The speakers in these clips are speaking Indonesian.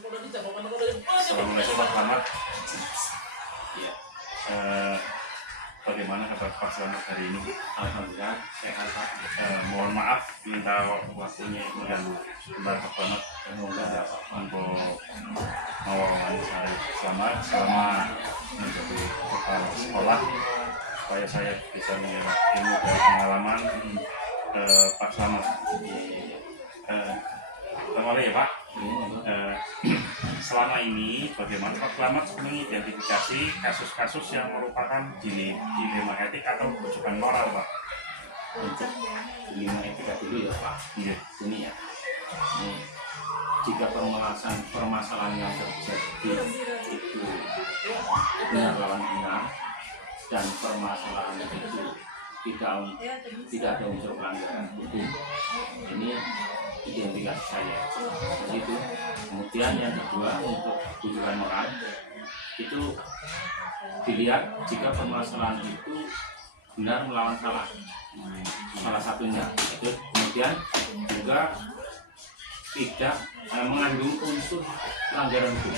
Assalamualaikum Pak Selamat. Ya. Bagaimana kabar Pak Selamat hari ini? Alhamdulillah sehat Pak. Mohon maaf minta waktunya mengganggu sebentar Pak Selamat. Enggak Untuk mewawancara Selamat selama menjadi kepala sekolah, supaya saya bisa menyerap ilmu dari pengalaman Pak Selamat. Pertama ya Pak, selama ini bagaimana Pak Selamat mengidentifikasi kasus-kasus yang merupakan dilema etik atau bujukan moral Pak? Untuk dilema etika dulu ya Pak. Iya. Ini ya. Ini jika permasalahan yang terjadi itu benar lawan benar dan permasalahan itu tidak ada unsur pelanggaran hukum, ini identifikasi saya itu. Kemudian yang kedua, untuk bujukan moral itu dilihat jika permasalahan itu benar melawan salah satunya itu. Kemudian juga tidak mengandung unsur pelanggaran hukum,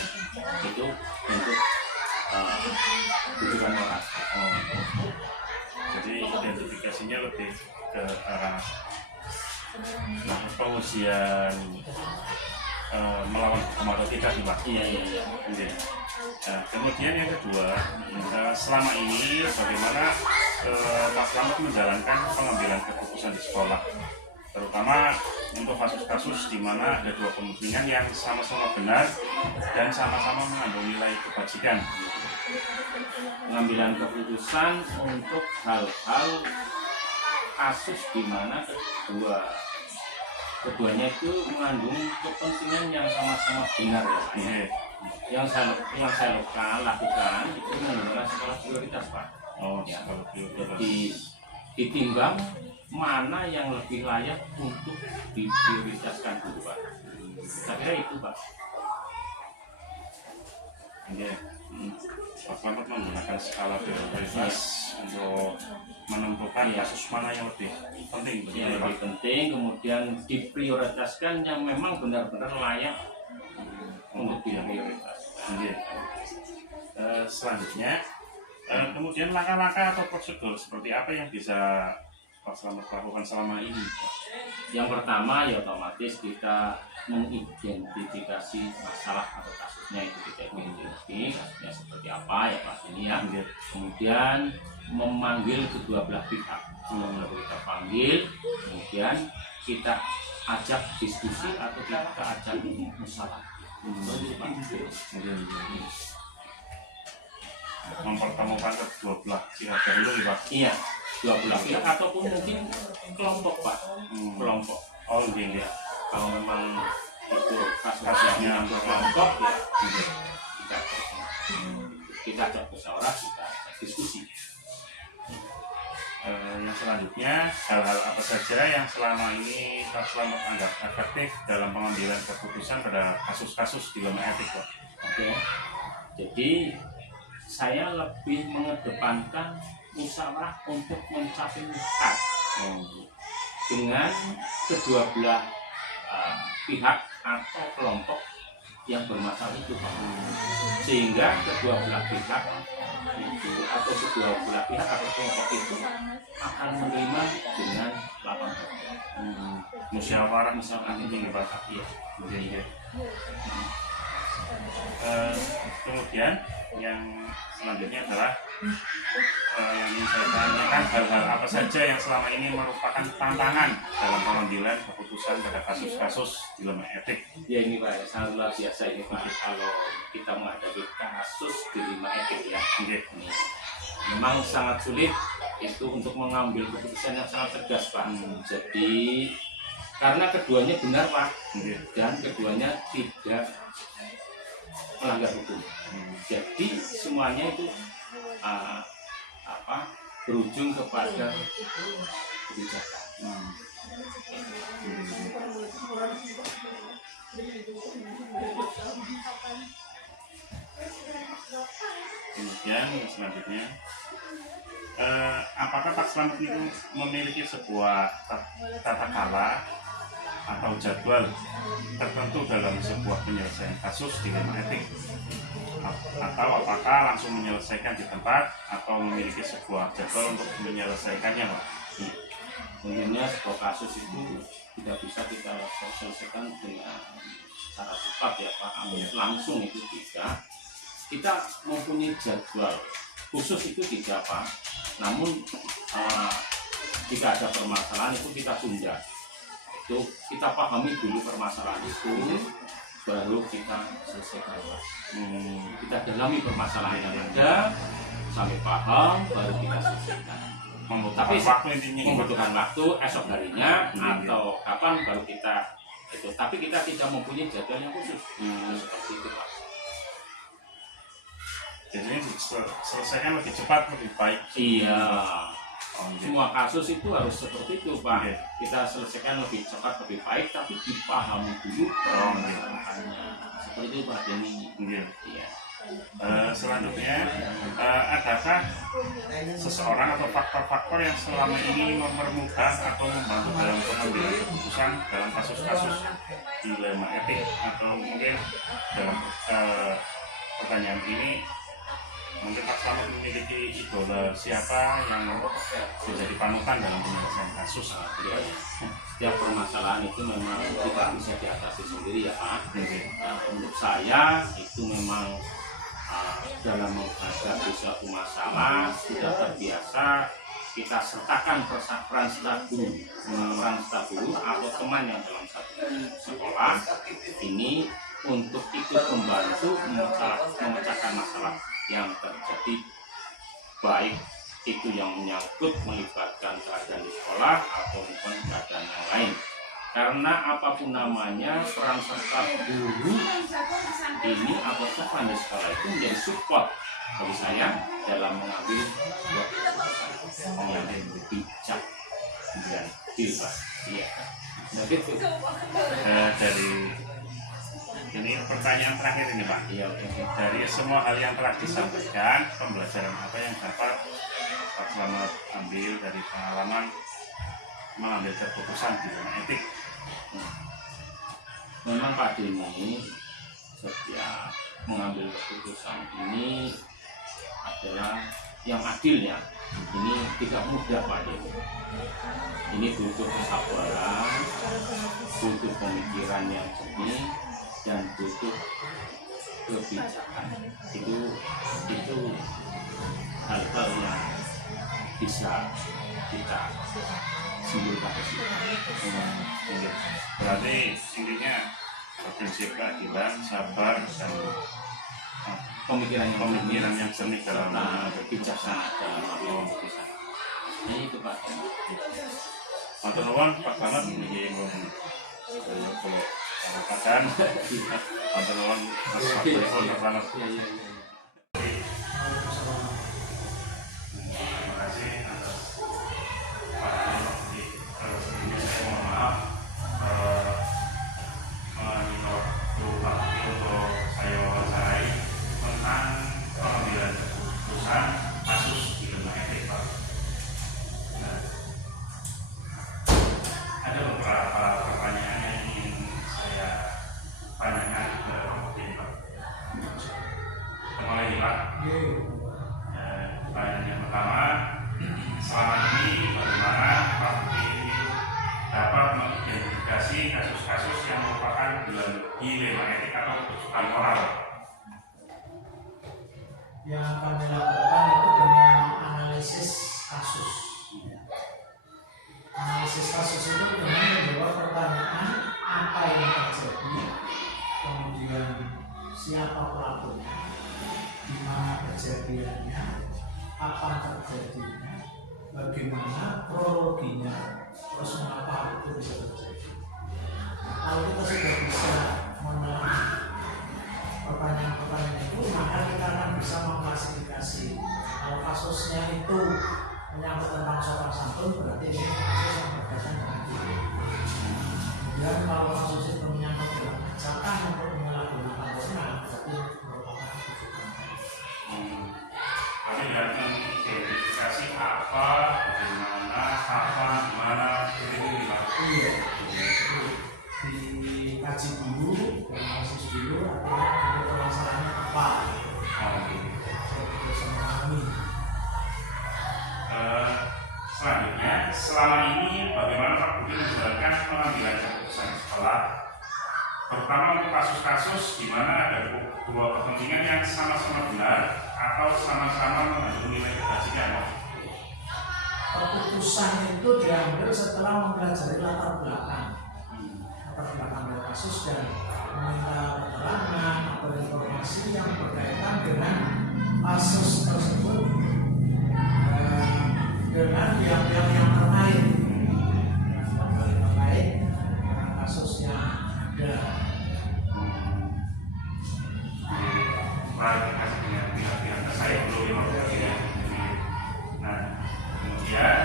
itu untuk bujukan moral. Jadi identifikasinya lebih ke arah pengujian melawan hukum atau tidak nih Pak? Iya. Kemudian yang kedua, selama ini bagaimana Pak Selamat menjalankan pengambilan keputusan di sekolah, terutama untuk kasus-kasus di mana ada dua kepentingan yang sama-sama benar dan sama-sama mengandung nilai kebajikan. Pengambilan keputusan untuk hal-hal kasus di mana keduanya itu mengandung kepentingan yang sama-sama benar ya. Yang saya lakukan itu menggunakan sekolah prioritas Pak. Ya. Jadi ditimbang mana yang lebih layak untuk diprioritaskan dulu Pak. Saya kira itu Pak. Pak Selamat menggunakan skala prioritas untuk menentukan kasus mana yang lebih penting. Yang lebih penting, kemudian diprioritaskan yang memang benar-benar layak untuk diprioritaskan. Selanjutnya, kemudian langkah-langkah atau prosedur seperti apa yang bisa Pak Selamat lakukan selama ini? Yang pertama ya otomatis kita mengidentifikasi masalah atau kasusnya, itu kita identifikasi kasusnya seperti apa ya Pak ini ya. Kemudian memanggil kedua belah pihak, kita panggil, kemudian kita ajak diskusi atau kita ajak musyawarah. Mempertemukan kedua belah pihak dahulu ya Pak? Iya, dua belah pihak ataupun mungkin kelompok Pak. Kelompok. Oh iya. Kalau memang itu kasusnya kelompok ya kita ajak musyawarah, kita diskusi. Yang selanjutnya, hal-hal apa saja yang selama ini Pak Selamat anggap efektif dalam pengambilan keputusan pada kasus-kasus dilema etik Pak? Oke. Jadi saya lebih mengedepankan musyawarah untuk mencapai hak dengan kedua belah pihak atau kelompok yang bermasalah itu Pak. Sehingga kedua belah pihak itu atau kedua belah pihak atau kelompok itu akan menerima dengan lapang dada. Musyawarah ini Pak? Iya. Kemudian yang selanjutnya adalah yang ingin saya tanyakan, hal-hal apa saja yang selama ini merupakan tantangan dalam pengambilan keputusan pada kasus-kasus dilema etik? Ya ini Pak, sangat luar biasa ini Pak. Kalau kita menghadapi kasus dilema etik ya, ini memang sangat sulit itu untuk mengambil keputusan yang sangat tegas Pak. Jadi karena keduanya benar Pak, dan keduanya tidak melanggar hukum. Jadi semuanya itu berujung kepada kebijakan. Kemudian selanjutnya, apakah Pak Selamat itu memiliki sebuah tata cara atau jadwal tertentu dalam sebuah penyelesaian kasus dilema etik, atau apakah langsung menyelesaikan di tempat atau memiliki sebuah jadwal untuk menyelesaikannya, Pak? Tentunya sebuah kasus itu tidak bisa kita selesaikan dengan cara cepat ya Pak, langsung itu tidak. Kita mempunyai jadwal khusus itu tidak Pak. Namun jika ada permasalahan itu kita tunda. Itu kita pahami dulu permasalahan itu, baru kita selesaikan Pak. Kita dalami permasalahan yang ada sampai paham, baru kita selesaikan. Tapi Waktu intinya membutuhkan waktu esok harinya atau kapan baru kita itu. Tapi kita tidak mempunyai jadwal yang khusus. Seperti itu Pak. Jadi selesaikan lebih cepat, lebih baik. Iya. Semua kasus itu harus seperti itu Pak. Kita selesaikan lebih cepat, lebih baik, tapi dipahami dulu permasalahannya. Seperti itu Pak Denny. Iya. Selanjutnya, adakah seseorang atau faktor-faktor yang selama ini mempermudah atau membantu dalam pengambilan keputusan dalam kasus-kasus dilema etik, atau mungkin dalam pertanyaan ini mungkin Pak Slamet memiliki idola siapa yang menjadi panutan dalam penyelesaian kasus? Setiap permasalahan itu memang tidak bisa diatasi sendiri ya Pak. Untuk saya itu memang dalam menghadapi suatu masalah sudah terbiasa kita sertakan peran staf guru atau teman yang dalam satu sekolah ini untuk ikut membantu memecahkan masalah yang terjadi, baik itu yang menyangkut melibatkan keadaan di sekolah atau bukan keadaan yang lain. Karena apapun namanya, peran serta guru ini atau staf di sekolah itu menjadi support bagi saya dalam mengambil keputusan yang bijak dan jelas. Iya. Nah, gitu. Dari ini pertanyaan terakhir ini Pak. Iya, dari semua hal yang telah disampaikan, pembelajaran apa yang dapat Pak Slamet ambil dari pengalaman mengambil keputusan di dalam etik? Memang Pak Denny, setiap mengambil keputusan ini adalah yang adil ya. Ini tidak mudah Pak Denny. Ini butuh kesabaran, butuh pemikiran yang jernih, dan butuh kebijakan. Itu hal-hal yang bisa kita simpulkan di sini. Berarti intinya prinsip keadilan, sabar, dan pemikiran yang jernih dalam kebijaksanaan dalam mengambil keputusan. Nah itu Pak. Matur nuwun Pak Slamet niki kalau katakan matur nuwun Pak Slamet. Terima kasih atas ini saya mohon maaf untuk saya wawancarai tentang pengambilan keputusan kasus dilema etik Pak. Ada beberapa pertanyaan yang ingin saya tanyakan ke Pak. Kembali Pak. Pertanyaan yang pertama, selama ini bagaimana Pak dapat mengidentifikasi kasus-kasus yang merupakan dilema etik atau keputusan moral? Yang kami lakukan itu dengan analisis kasus. Analisis kasus itu dengan menjawab pertanyaan apa yang terjadi, kemudian siapa pelakunya, di mana kejadiannya, kapan terjadinya, bagaimana kronologinya, terus mengapa hal itu bisa terjadi. Kalau kita sudah bisa memenuhi pertanyaan-pertanyaan itu, maka kita akan bisa mengklasifikasi. Kalau kasusnya itu menyangkut tentang sopan santun, berarti ini kasus yang berkaitan dengan selanjutnya, selama ini bagaimana Pak Budi menjalankan pengambilan keputusan di sekolah, terutama untuk kasus-kasus di mana ada dua kepentingan yang sama-sama benar atau sama-sama mengandung nilai kebajikan? Keputusan itu diambil setelah mempelajari latar belakang dari kasus dan meminta keterangan atau informasi yang berkaitan dengan kasus tersebut dengan pihak-pihak yang terkait dengan kasus yang ada. Klarifikasi dengan pihak-pihak terkait dulu ya. Nah, kemudian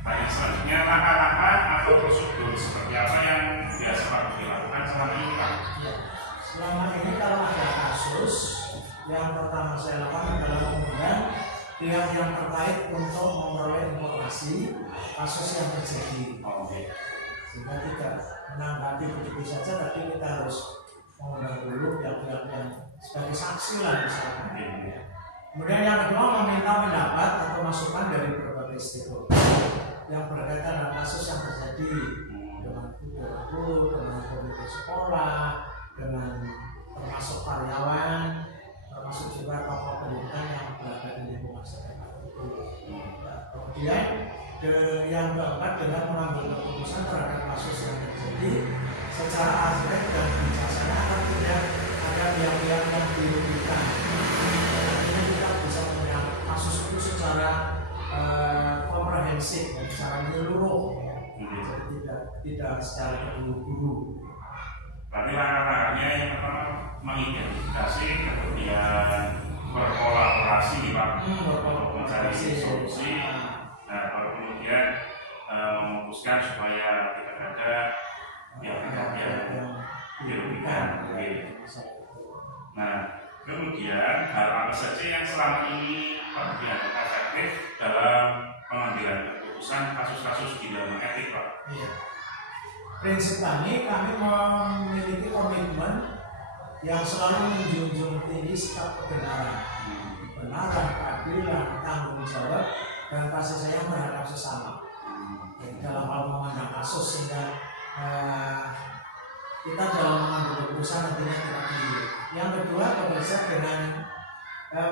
tanya selanjutnya, langkah-langkah atau prosedur seperti apa yang biasa Pak Budi lakukan selama ini Pak? Ya, selama ini kalau ada kasus, yang pertama saya lakukan adalah mengundang pihak yang terkait untuk memperoleh informasi kasus yang terjadi. Sehingga tidak menanggapi begitu saja, tapi kita harus mengundang dulu pihak-pihak yang sebagai saksi lah misalkan. Kemudian yang kedua, meminta pendapat atau masukan dari berbagai stakeholder yang berkaitan dengan kasus yang terjadi dengan guru, dengan komite sekolah, dengan termasuk karyawan, termasuk juga tokoh pendidikan yang berada di lingkungan sekolah itu. Kemudian yang keempat, dengan mengambil keputusan terhadap kasus yang terjadi secara azrek dan bijaksana agar tidak ada pihak-pihak yang dirugikan. Artinya kita bisa melihat kasus itu secara komprehensif, secara menyeluruh, jadi tidak secara terburu-buru. Berarti langkah-langkahnya yang pertama mengidentifikasi, kemudian berkolaborasi Pak untuk mencari solusi. Nah, baru kemudian memutuskan supaya tidak ada pihak-pihak yang dirugikan. Nah, kemudian hal apa saja yang selama ini Pak Budi efektif dalam pengambilan keputusan kasus-kasus di dalam etik Pak? Iya. Prinsip kami memiliki komitmen yang selalu menjunjung tinggi sikap kebenaran, keadilan, tanggung jawab, dan kasih sayang terhadap sesama. Jadi dalam hal memandang kasus, sehingga kita dalam mengambil keputusan nantinya tidak keliru. Yang kedua, kebersihan dengan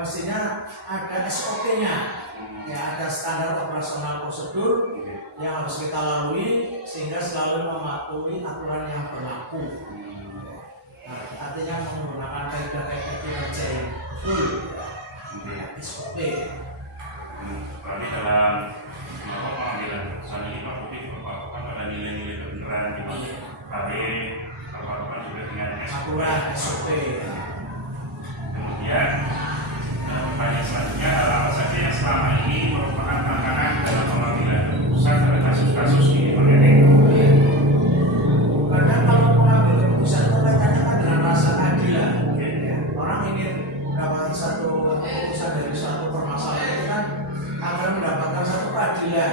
mestinya ada SOP-nya, ya, ada standar operasional prosedur yang harus kita lalui sehingga selalu mematuhi aturan yang berlaku. Nah, artinya menggunakan kaidah-kaidah kinerja yang betul, SOP. Berarti dalam pengambilan keputusan ini Pak Budi juga pada nilai-nilai kebenaran gitu. Tapi Bapak juga dengan aturan SOP. Kemudian pertanyaan selanjutnya adalah apa saja yang selama ini merupakan tantangan dalam pengambilan keputusan pada kasus-kasus di Etik? Karena kalau mengambil keputusan itu kaitannya kan dengan rasa keadilan. Orang ingin mendapatkan satu keputusan dari suatu permasalahan itu kan agar mendapatkan satu keadilan.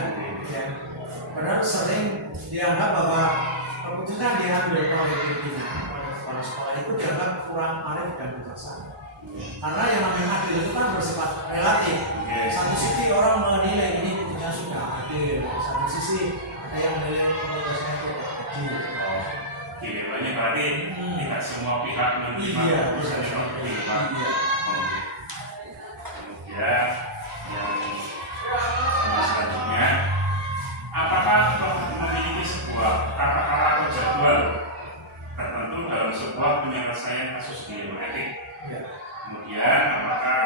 Padahal sering dianggap bahwa keputusan diambil oleh pimpinan, oleh kepala sekolah itu dianggap kurang arif dan bijaksana. Karena yang namanya adil itu kan bersifat relatif. Satu sisi orang menilai ini putusannya sudah adil, satu sisi ada yang menilai keputusannya tidak adil. Jadi banyak berarti tidak semua pihak menerima keputusan yang berbeda. Kemudian yang selanjutnya, apakah memiliki sebuah tata cara atau jadwal tertentu dalam sebuah penyelesaian kasus di ilmu etik? Kemudian apakah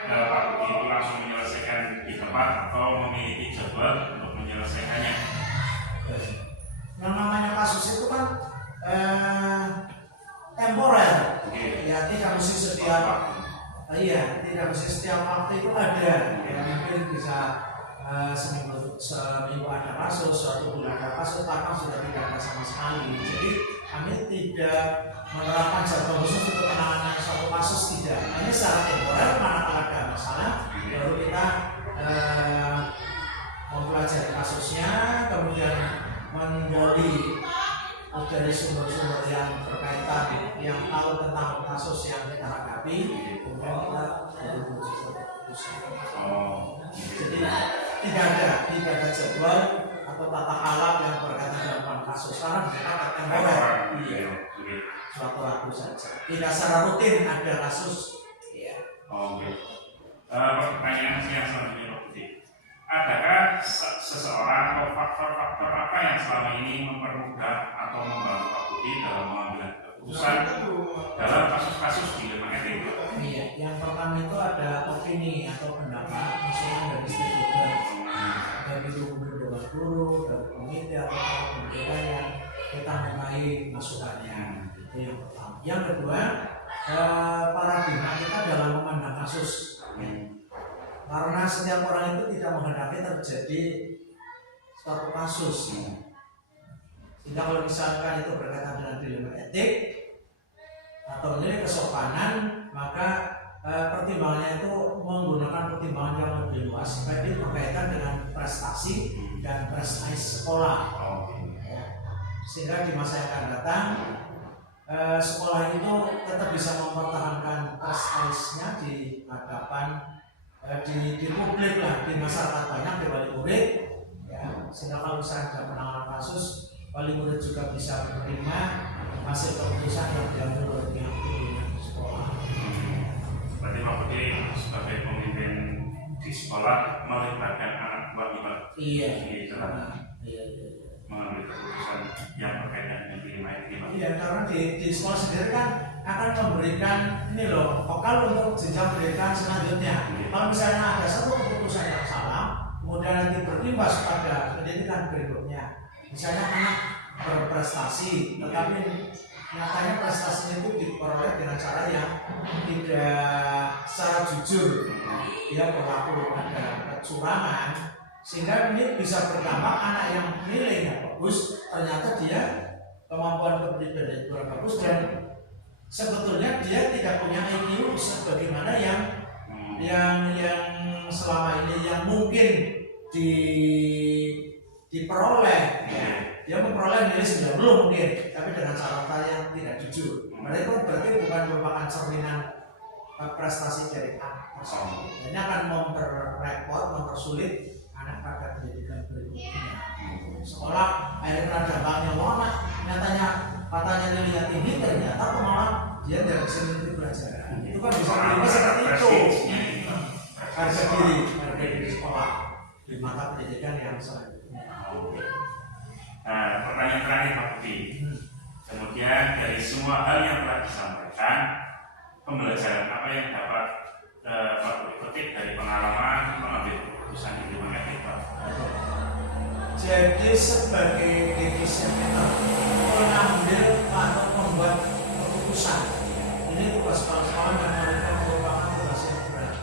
ada Pak Budi itu langsung menyelesaikan di tempat atau memiliki jadwal untuk menyelesaikannya? Yang namanya kasus itu kan temporer, ya tidak mesti setiap tidak mesti setiap waktu itu ada. Ya, mungkin bisa seminggu ada kasus, suatu bulan ada kasus, bahkan sudah tidak ada sama sekali. Jadi kami tidak menerapkan jadwal khusus untuk penanganan suatu kasus, tidak. Hanya secara temporer, manakala ada masalah, baru kita mempelajari kasusnya, kemudian menggali dari sumber-sumber yang berkaitan, yang tahu tentang kasus yang kita hadapi, kemudian kita berusaha keputusan. Jadi tidak ada tidak ada jadwal atau tata alap yang berkaitan dengan kasus karena mereka temporer. Iya. Suatu waktu saja. Tidak secara rutin ada kasus. Iya. Oke. Pertanyaan yang selanjutnya, Pak Budi. Adakah seseorang atau faktor-faktor apa yang selama ini mempermudah atau membantu Pak Budi dalam mengambil keputusan dalam kasus-kasus di lembaga etik? Iya, yang pertama itu ada opini atau pendapat masukan dari stakeholder, dari dewan guru, dari komite atau pembeda yang kita mintai masukannya. Itu yang pertama. Yang kedua, paradigma kita dalam memandang kasus. Karena setiap orang itu tidak menghendaki terjadi suatu kasus. Sehingga kalau misalkan itu berkaitan dengan dilema etik atau nilai kesopanan, maka pertimbangannya itu menggunakan pertimbangan yang lebih luas, baik berkaitan dengan prestasi dan prestasi sekolah. Sehingga di masa yang akan datang, sekolah itu tetap bisa mempertahankan prestasinya di hadapan di publik lah, di masyarakat banyak, di wali murid ya. Sehingga kalau misalnya ada penanganan kasus, wali murid juga bisa menerima hasil keputusan yang diambil oleh pihak sekolah. Berarti Pak Budi sebagai pemimpin di sekolah melibatkan anak buah Iya. Iya. Mengambil keputusan yang berkaitan dengan dilema etik. Iya, karena di sekolah sendiri kan akan memberikan ini loh, bekal untuk jenjang pendidikan selanjutnya. Kalau misalnya ada satu keputusan yang salah, kemudian nanti berimbas pada pendidikan berikutnya. Misalnya anak berprestasi, tetapi nyatanya prestasinya itu diperoleh dengan cara yang tidak secara jujur, dia berlaku ada kecurangan, sehingga ini bisa berdampak anak yang nilainya bagus, ternyata dia kemampuan kepribadian kurang bagus dan sebetulnya dia tidak punya IQ sebagaimana yang selama ini yang mungkin diperoleh. Dia memperoleh nilai 90 mungkin, tapi dengan cara yang tidak jujur. Mereka berarti bukan merupakan cerminan prestasi dari anak tersebut. Ini akan memperrepot, mempersulit anak pada pendidikan berikutnya. Sekolah akhirnya dampaknya anak nyatanya katanya nilainya tinggi, ternyata malah dia dari sini belajar. Itu kan bisa terima seperti itu. Harga diri sekolah di mata pendidikan yang selanjutnya. Nah, pertanyaan terakhir Pak Budi. Kemudian dari semua hal yang telah disampaikan, pembelajaran apa yang dapat Pak Budi petik dari pengalaman mengambil keputusan di lembaga etik, Pak? Jadi sebagai decision-maker mengambil atau membuat keputusan, ini tugas kepala sekolah dan mereka merupakan tugas yang berat.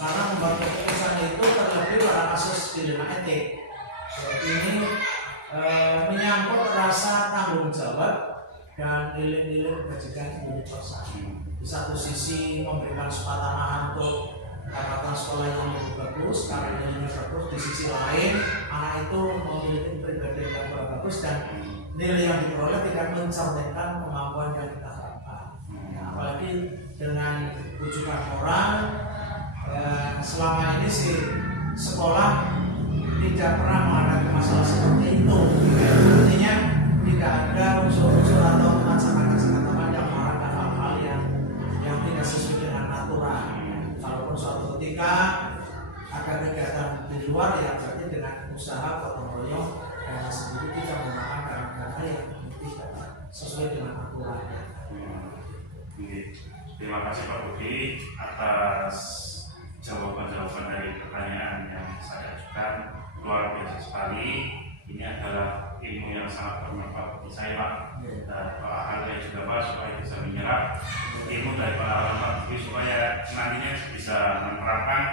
Karena membuat keputusan itu terlebih pada kasus dilema etik. Ini menyangkut rasa tanggung jawab dan nilai-nilai kebajikan universal. Di satu sisi memberikan kesempatan anak untuk mendapatkan sekolah yang lebih bagus karena nilainya bagus. Di sisi lain anak itu memiliki pribadi yang kurang bagus dan nilai yang diperoleh tidak mencerminkan kemampuan yang kita harapkan. Apalagi dengan rujukan moral, selama ini sih sekolah tidak pernah menghadapi masalah seperti itu. Artinya tidak ada unsur-unsur atau kacamata-kacamata yang mengarahkan hal-hal yang tidak sesuai dengan aturan. Kalaupun suatu ketika ada kegiatan di luar, ya berarti dengan usaha gotong royong dan sendiri tidak menggunakan dana yang tidak sesuai dengan aturannya. Terima kasih Pak Budi atas jawaban-jawaban dari pertanyaan yang saya ajukan. Luar biasa sekali. Ini adalah ilmu yang sangat bermanfaat bagi saya, Pak. Dan Pak Ahli juga Pak, supaya bisa menyerap ilmu dari pengalaman Pak Budi supaya nantinya bisa menerapkan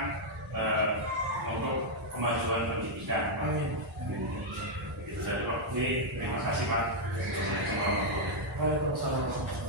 untuk kemajuan pendidikan. Itu dari Pak Budi. Terima kasih Pak. Waalaikumsalam.